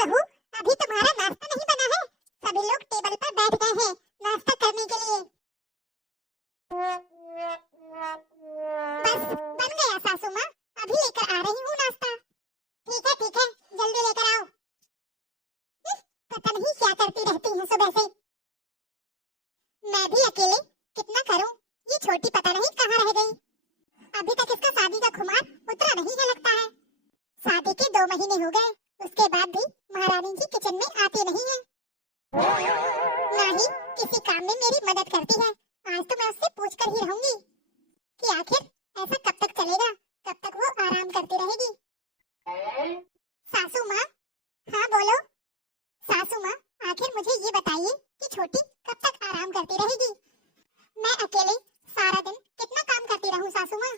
बहू, अभी तुम्हारा नाश्ता नहीं बना है। सभी लोग टेबल पर बैठ गए हैं नाश्ता करने के लिए। बस बन गया सासू माँ, अभी लेकर आ रही हूँ नाश्ता। ठीक है, जल्दी लेकर आओ। पता नहीं क्या करती रहती हैं सुबह से। मैं भी अकेले कितना करूँ, ये छोटी पता नहीं कहाँ रह गई। अभी तक इसका शादी का खुमार उतरा नहीं है लगता है। शादी के 2 महीने हो गए, उसके बाद भी महारानी जी किचन में आती नहीं है, ना ही किसी काम में मेरी मदद करती है। आज तो मैं उससे पूछ कर ही रहूंगी कि आखिर ऐसा कब तक चलेगा, कब तक वो आराम करती रहेगी। सासू माँ, हाँ बोलो। सासू माँ, आखिर मुझे ये बताइए कि छोटी कब तक आराम करती रहेगी। मैं अकेले सारा दिन कितना काम करती रहूं सासू माँ।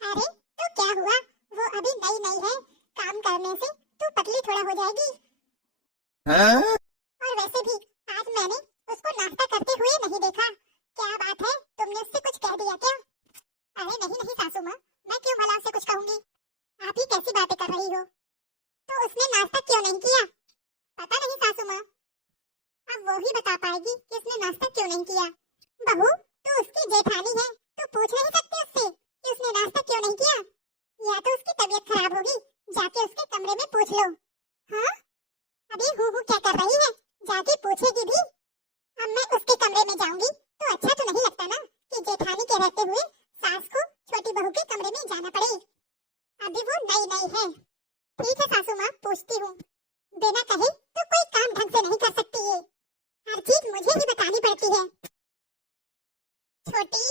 अरे तो क्या हुआ, वो अभी नई है, काम करने से तू पतली थोड़ा हो जाएगी। और वैसे भी आज मैंने उसको नाश्ता करते हुए नहीं देखा। क्या बात है, तुमने उससे कुछ कह दिया क्या? अरे नहीं सासू माँ, मैं क्यों भला उससे कुछ कहूंगी, आप ही कैसी बातें कर रही हो। तो उसने नाश्ता क्यों नहीं किया? पता नहीं सासू माँ, अब वो ही बता पाएगी कि उसने नाश्ता क्यों नहीं किया। बहू, तू उसकी जेठानी है, तू पूछ नहीं सकती उससे कि उसने नाश्ता क्यों नहीं किया। या तो उसकी तबीयत खराब होगी, जाके उसके कमरे में पूछ लो। हाँ, अभी हूँ क्या कर रही है, जाके पूछेगी भी। अब मैं उसके कमरे में जाऊंगी तो अच्छा तो नहीं लगता ना कि जेठानी के रहते हुए सास को छोटी बहू के कमरे में जाना पड़े। अभी वो नई है। ठीक है सासू माँ, पूछती हूँ। बिना कहे तो कोई काम ढंग से नहीं कर सकती है, हर चीज मुझे ही बतानी पड़ती है। छोटी,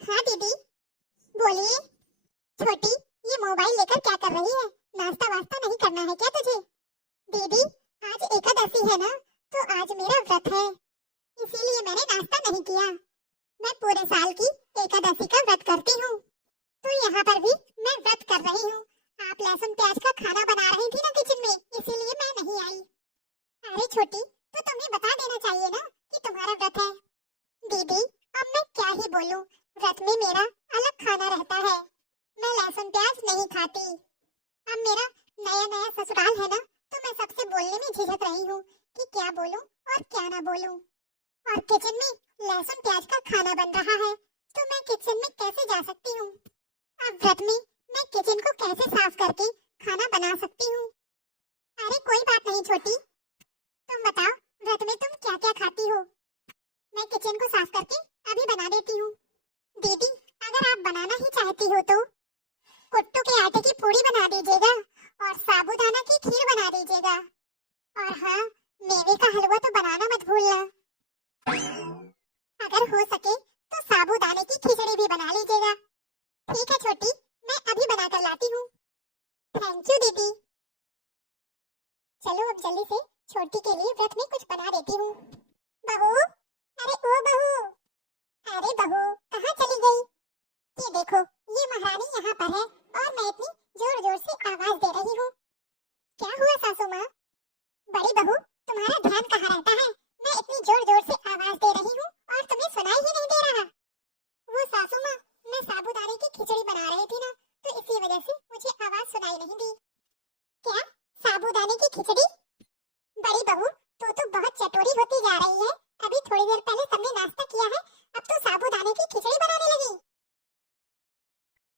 हाँ दीदी बोलिए। छोटी, ये मोबाइल लेकर क्या कर रही है, नाश्ता वास्ता नहीं करना है क्या तुझे? दीदी, आज एकादशी है ना, तो आज मेरा व्रत है, इसीलिए मैंने नाश्ता नहीं किया। मैं पूरे साल की एकादशी का व्रत करती हूँ, तो यहाँ पर भी मैं व्रत कर रही हूँ। आप लहसुन प्याज का खाना बना रही थी ना किचन में, इसीलिए मैं नहीं आई। अरे छोटी, तो तुम्हें बता देना चाहिए ना कि तुम्हारा व्रत है। दीदी, अब मैं क्या ही बोलूं, व्रत में मेरा अलग खाना रहता है, मैं लहसुन प्याज नहीं खाती। अब मेरा नया ससुराल है ना, तो मैं सबसे बोलने में झिझक रही हूँ कि क्या बोलूं और क्या ना बोलूं। और किचन में लहसुन प्याज का खाना बन रहा है, तो मैं किचन में कैसे जा सकती हूँ। अब व्रत में मैं किचन को कैसे साफ करके खाना बना सकती हूँ। अरे कोई बात नहीं छोटी, तुम बताओ व्रत में तुम क्या क्या खाती हो, मैं किचन को साफ करके अभी बना देती हूँ। दीदी, अगर आप बनाना ही चाहती हो तो कुट्टू के आटे की पूड़ी बना दीजिएगा और साबूदाना की खीर बना दीजिएगा। और हाँ, मेवे का हलवा तो बनाना मत भूलना। अगर हो सके तो साबूदाने की खिचड़ी भी बना लीजिएगा। ठीक है छोटी, मैं अभी बना कर लाती हूँ। थैंक यू दीदी। चलो अब जल्दी से छोटी के लिए व्रत में कुछ बना देती हूँ। बहू, अरे ओ बहू, अरे बहू कहाँ चली गई? ये देखो, ये महारानी यहाँ पर है और मैं इतनी जोर जोर से आवाज दे रही हूँ। क्या हुआ सासू माँ? बड़ी बहू, तुम्हारा ध्यान कहाँ रहता है, मैं इतनी जोर जोर से आवाज दे रही हूँ और तुम्हें सुनाई ही नहीं दे रहा। वो सासू माँ, मैं साबूदाने की खिचड़ी बना रही थी ना, तो इसी वजह से मुझे आवाज सुनाई नहीं दी। क्या, साबूदाने की खिचड़ी? बड़ी बहू, तू तो बहुत चटोरी होती जा रही है, अभी थोड़ी देर पहले सबने नाश्ता किया है, अब तो साबूदाने की खिचड़ी बनाने लगी।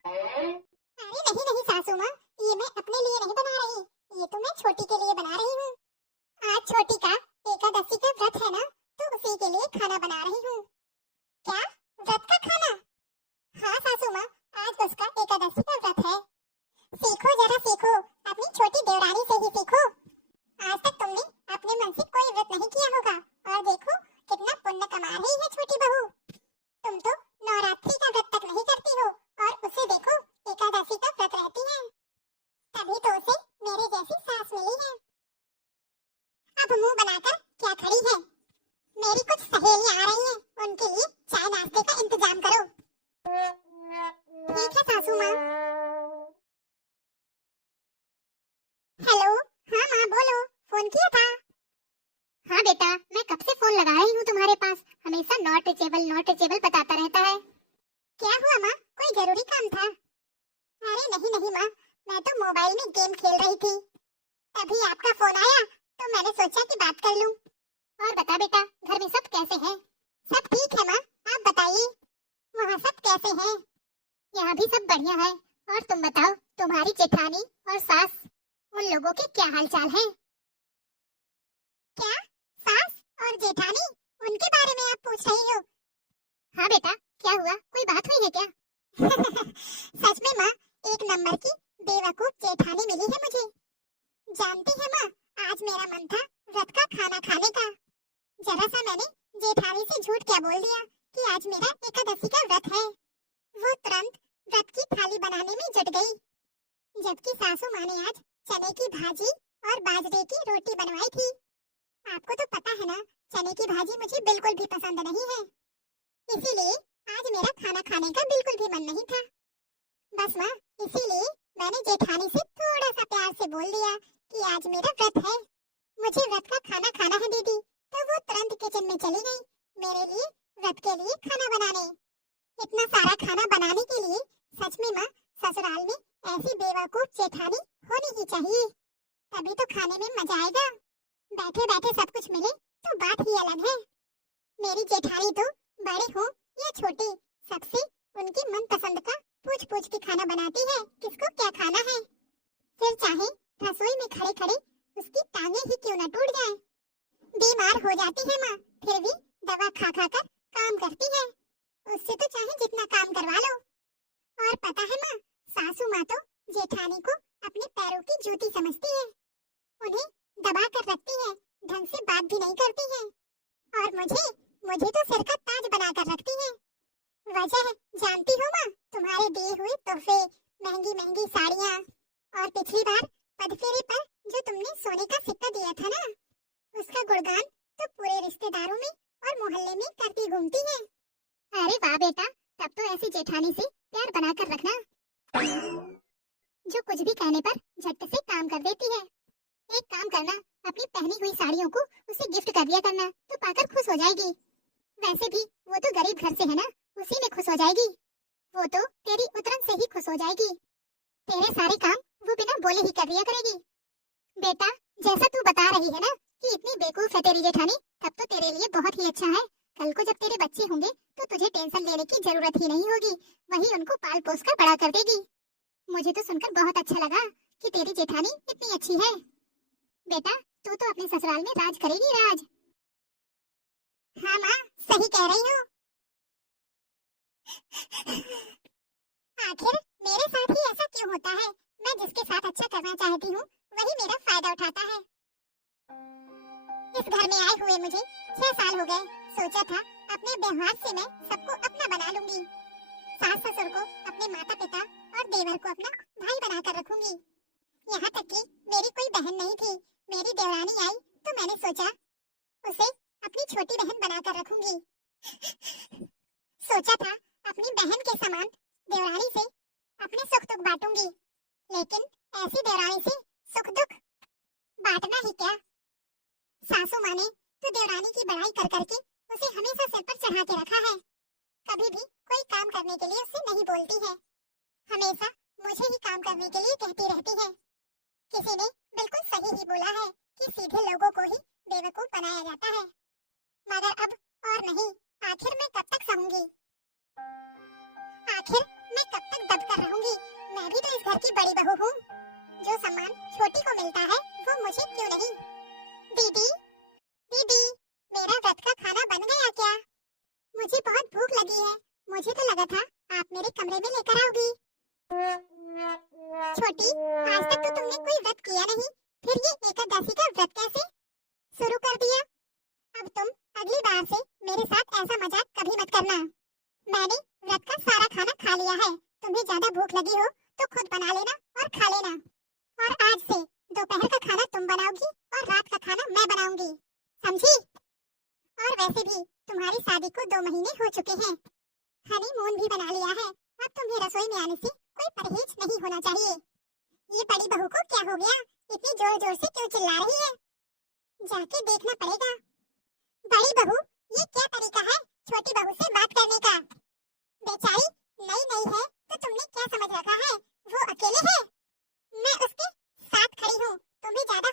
अरे नहीं सासू माँ, ये मैं अपने लिए नहीं बना रही, ये तो मैं छोटी के लिए बना रही हूँ। आज छोटी का एकादशी का व्रत है ना, तो उसी के लिए खाना बना रही हूँ। क्या, व्रत का खाना? हाँ सासू माँ, आज उसका एकादशी का व्रत है। सीखो जरा सीखो, अपनी छोटी देवरानी से ही सीखो। आज तक तुमने अपने मन से कोई व्रत नहीं किया होगा, और देखो कितना पुण्य कमा रही है छोटी बहू। तुम तो नवरात्रि का व्रत तक नहीं करती हो, और उसे देखो एकादशी का व्रत रहती है, तभी तो उसे मेरे जैसी सास मिली है। अब मुंह बनाकर क्या खड़ी है? मेरी कुछ सहेलियां आ रही हैं, उनके लिए चाय नाश्ते का इंतजाम करो। ठीक है सासू माँ। हेलो, हाँ माँ बोलो, फोन किया था? हाँ बेटा, मैं कब से फोन लगा रही हूँ तुम्हारे पास, हमेशा नॉट रीचेबल बताता रहता है। क्या हुआ माँ, कोई जरूरी काम था? अरे नहीं माँ, मैं तो मोबाइल में गेम खेल रही थी। तभी आपका फोन आया तो मैंने सोचा कि बात कर लूं। और बता बेटा, घर में सब कैसे हैं? सब ठीक है माँ, आप बताइए, वहाँ सब कैसे हैं? यहाँ भी सब बढ़िया है। और तुम बताओ, तुम्हारी जेठानी और सास, उन लोगों के क्या हाल चाल है? क्या सास और जेठानी, उनके बारे में आप पूछ रही हो? हाँ बेटा, क्या हुआ, कोई बात हुई है क्या? सच में माँ, एक नंबर की बेवकूफ जेठानी मिली है मुझे। जानती है माँ, आज मेरा मन था व्रत का खाना खाने का। जरा सा मैंने जेठानी से झूठ क्या बोल दिया कि आज मेरा एकादशी का व्रत है। वो तुरंत व्रत की थाली बनाने में जुट गई, जबकि सासू माँ ने आज चने की भाजी और बाजरे की रोटी बनवाई थी। आपको तो पता है ना, चने की भाजी मुझे बिल्कुल भी पसंद नहीं है, इसीलिए आज मेरा खाना खाने का बिल्कुल भी मन नहीं था। बस माँ, इसीलिए मैंने जेठानी से थोड़ा सा प्यार से बोल दिया कि आज मेरा व्रत है, मुझे व्रत का खाना खाना है दीदी। तो वो तुरंत किचन में चली गई मेरे लिए व्रत के लिए खाना बनाने। इतना सारा खाना बनाने के लिए सच में माँ, ससुराल में ऐसी बेवकूफ जेठानी होनी ही चाहिए, तभी तो खाने में मजा आएगा। बैठे बैठे सब कुछ मिले तो बात ही अलग है। मेरी जेठानी तो बड़े हो या छोटे, सबसे उनकी मनपसंद का पूछ पूछ के खाना बनाती है, किसको क्या खाना है। फिर चाहे रसोई में खड़े खड़े उसकी टांगे ही क्यों न टूट जाएं। बीमार हो जाती है माँ, फिर भी दवा खा खा कर काम करती है, उससे तो चाहे जितना काम करवा लो। और पता है माँ, सासू माँ तो जेठानी को अपने पैरों की जूती समझती है, उन्हें दबा कर रखती है, ढंग से बात भी नहीं करती है। और मुझे तो सिर का ताज बना कर रखती है। वजह जानती हो माँ, तुम्हारे दिए हुए तोहफे, महंगी महंगी साड़ियाँ, और पिछली बार पदफेरे पर जो तुमने सोने का सिक्का दिया था ना, उसका गुणगान तो पूरे रिश्तेदारों में और मोहल्ले में करती घूमती है। अरे वाह बेटा, तब तो ऐसी जेठानी से प्यार बना कर रखना, जो कुछ भी कहने पर झट से काम कर देती है। एक काम करना, अपनी पहनी हुई साड़ियों को उसे गिफ्ट कर दिया करना, तो पाकर खुश हो जाएगी। वैसे भी वो तो गरीब घर से है ना, उसी में खुश हो जाएगी। वो तो तेरी उतरन से ही खुश हो जाएगी, तेरे सारे काम वो बिना बोले ही कर दिया करेगी। बेटा, जैसा तू बता रही है ना कि इतनी बेवकूफ है तेरी जेठानी, तब तो तेरे लिए बहुत ही अच्छा है। कल को जब तेरे बच्चे होंगे तो तुझे टेंशन लेने की जरूरत ही नहीं होगी, वही उनको पाल पोस कर बड़ा कर देगी। मुझे तो सुनकर बहुत अच्छा लगा कि तेरी जेठानी इतनी अच्छी है। बेटा, तू तो अपने ससुराल में राज करेगी, राज। हाँ माँ, सही कह रही हो। आखिर मेरे साथ ही ऐसा क्यों होता है? मैं जिसके साथ अच्छा करना चाहती हूँ वही मेरा फायदा उठाता है। इस घर में आए हुए मुझे 6 साल हो गए। सोचा था अपने व्यवहार से मैं सबको अपना बना लूंगी, सास ससुर को अपने माता पिता और देवर को अपना भाई बनाकर रखूंगी। यहाँ तक कि मेरी कोई बहन नहीं थी, मेरी देवरानी आई तो मैंने सोचा उसे अपनी छोटी बहन बनाकर रखूंगी। सोचा था अपनी बहन के समान देवरानी से अपने सुख दुख बांटूंगी, लेकिन ऐसी देवरानी से सुख दुख बांटना ही क्या। सासू माँ ने तो देवरानी की बड़ाई कर करके उसे हमेशा सिर पर चढ़ा के रखा है, कभी भी कोई काम करने के लिए उससे नहीं बोलती है, हमेशा मुझे ही काम करने के लिए कहती रहती है। किसी ने बिल्कुल सही ही बोला है कि सीधे लोगों को ही बेवकूफ बनाया जाता है। मगर अब और नहीं, आखिर मैं कब तक सहूंगी, आखिर मैं कब तक दब कर रहूंगी। मैं भी तो इस घर की बड़ी बहू हूँ, जो सम्मान छोटी को मिलता है वो मुझे क्यों नहीं। दीदी, दीदी, मेरा व्रत का खाना बन गया क्या? मुझे बहुत भूख लगी है, मुझे तो लगा था आप मेरे कमरे में लेकर आओगी। छोटी, आज तक तो तुमने कोई व्रत किया नहीं, फिर ये एकादशी का व्रत कैसे शुरू कर दिया? अब तुम अगली बार से मेरे साथ ऐसा मजाक कभी मत करना। मैंने व्रत का सारा खाना खा लिया है, तुम्हें ज्यादा भूख लगी हो तो खुद बना लेना और खा लेना। और आज से दोपहर का खाना तुम बनाओगी और रात का खाना मैं बनाऊंगी, समझी? और वैसे भी तुम्हारी शादी को 2 महीने हो चुके हैं, हनीमून भी बना लिया है, अब तुम्हें रसोई में आने से कोई परहेज नहीं होना चाहिए। ये बड़ी बहू को क्या हो गया, इतनी जोर जोर से क्यों चिल्ला रही है? जाके देखना पड़ेगा। बड़ी बहू, ये क्या तरीका है छोटी बहू से बात करने का? बेचारी नई नई है तो तुमने क्या समझ रखा है वो अकेले है, मैं उसके साथ खड़ी हूँ, तुम्हें ज्यादा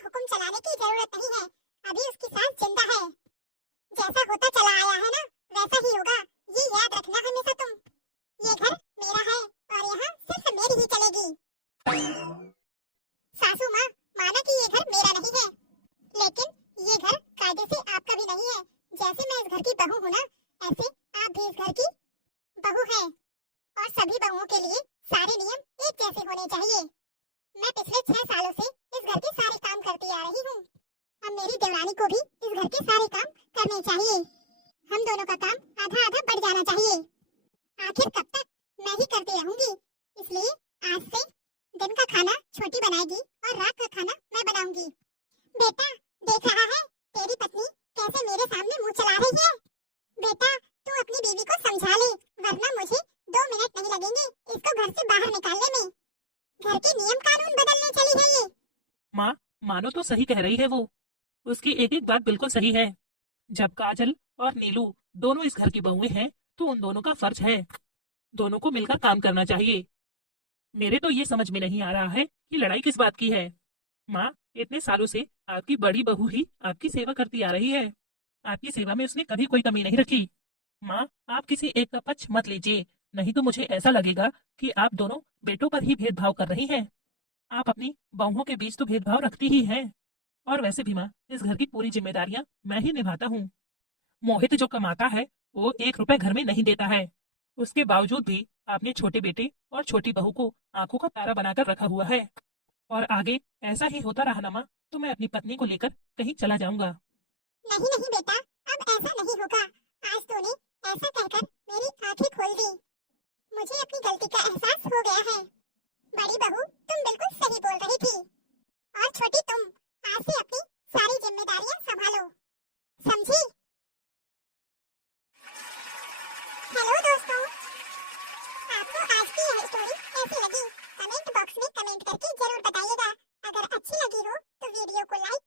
रही हूँ। अब मेरी देवरानी को भी इस घर के सारे काम करने चाहिए। हम दोनों का काम आधा आधा बढ़ जाना चाहिए। आखिर कब तक मैं ही करती रहूंगी। इसलिए आज से दिन का खाना छोटी बनाएगी और रात का खाना मैं बनाऊंगी। बेटा, देख रहा है तेरी पत्नी कैसे मेरे सामने मुंह चला रही है। बेटा, तू अपनी बीवी को समझा ले, वरना मुझे 2 मिनट नहीं लगेंगे इसको घर से बाहर निकालने में। घर के नियम कानून बदलने चली है ये। माँ, मानो तो सही कह रही है वो। उसकी एक एक बात बिल्कुल सही है। जब काजल और नीलू दोनों इस घर की बहुएं हैं, तो उन दोनों का फर्ज है दोनों को मिलकर काम करना चाहिए। मेरे तो ये समझ में नहीं आ रहा है कि लड़ाई किस बात की है। माँ, इतने सालों से आपकी बड़ी बहू ही आपकी सेवा करती आ रही है। आपकी सेवा में उसने कभी कोई कमी नहीं रखी। माँ, आप किसी एक का पक्ष मत लीजिए, नहीं तो मुझे ऐसा लगेगा कि आप दोनों बेटों पर ही भेदभाव कर रही हैं। आप अपनी बहुओं के बीच तो भेदभाव रखती ही हैं। और वैसे भी माँ, इस घर की पूरी जिम्मेदारियां मैं ही निभाता हूँ। मोहित जो कमाता है वो 1 रुपए घर में नहीं देता है। उसके बावजूद भी आपने छोटे बेटे और छोटी बहू को आंखों का तारा बनाकर रखा हुआ है। और आगे ऐसा ही होता रहा ना माँ, तो मैं अपनी पत्नी को लेकर कहीं चला जाऊंगा। नहीं नहीं बेटा, अब ऐसा नहीं होगा। आज तूने ऐसा कहकर मेरी आंखें खोल दी। मुझे अपनी गलती का एहसास हो गया है। बड़ी बहू, तुम बिल्कुल सही बोल रही थी। और छोटी तुम आज से अपनी सारी जिम्मेदारियां संभालो, समझी? हेलो दोस्तों, आपको आज की यह स्टोरी कैसी लगी? कमेंट बॉक्स में कमेंट करके जरूर बताइएगा। अगर अच्छी लगी हो तो वीडियो को लाइक